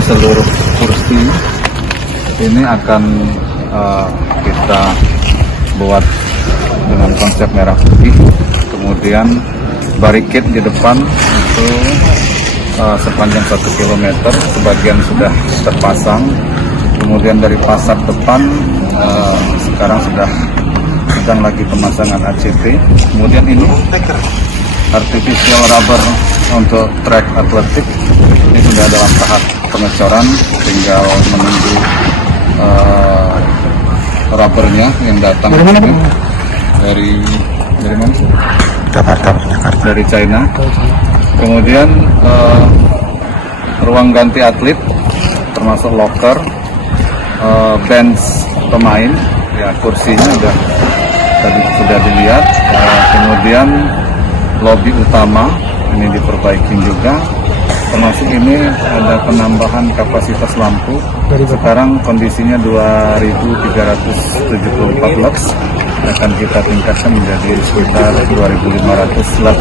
Ini seluruh kursi ini akan kita buat dengan konsep merah putih. Kemudian barikade di depan itu sepanjang 1 km, sebagian sudah terpasang. Kemudian dari pasar depan sekarang sedang lagi pemasangan ACP. Kemudian ini artificial rubber untuk track atletik, ini sudah dalam tahap pengecoran, tinggal menunggu rubbernya yang datang dari mana? Dari mana sih? Jakarta. Dari China. Kemudian ruang ganti atlet termasuk locker, bench pemain, ya kursinya tadi sudah dilihat. Kemudian lobi utama ini diperbaiki juga, termasuk ini ada penambahan kapasitas lampu. Sekarang kondisinya 2374 lux, akan kita tingkatkan menjadi sekitar 2500 lux.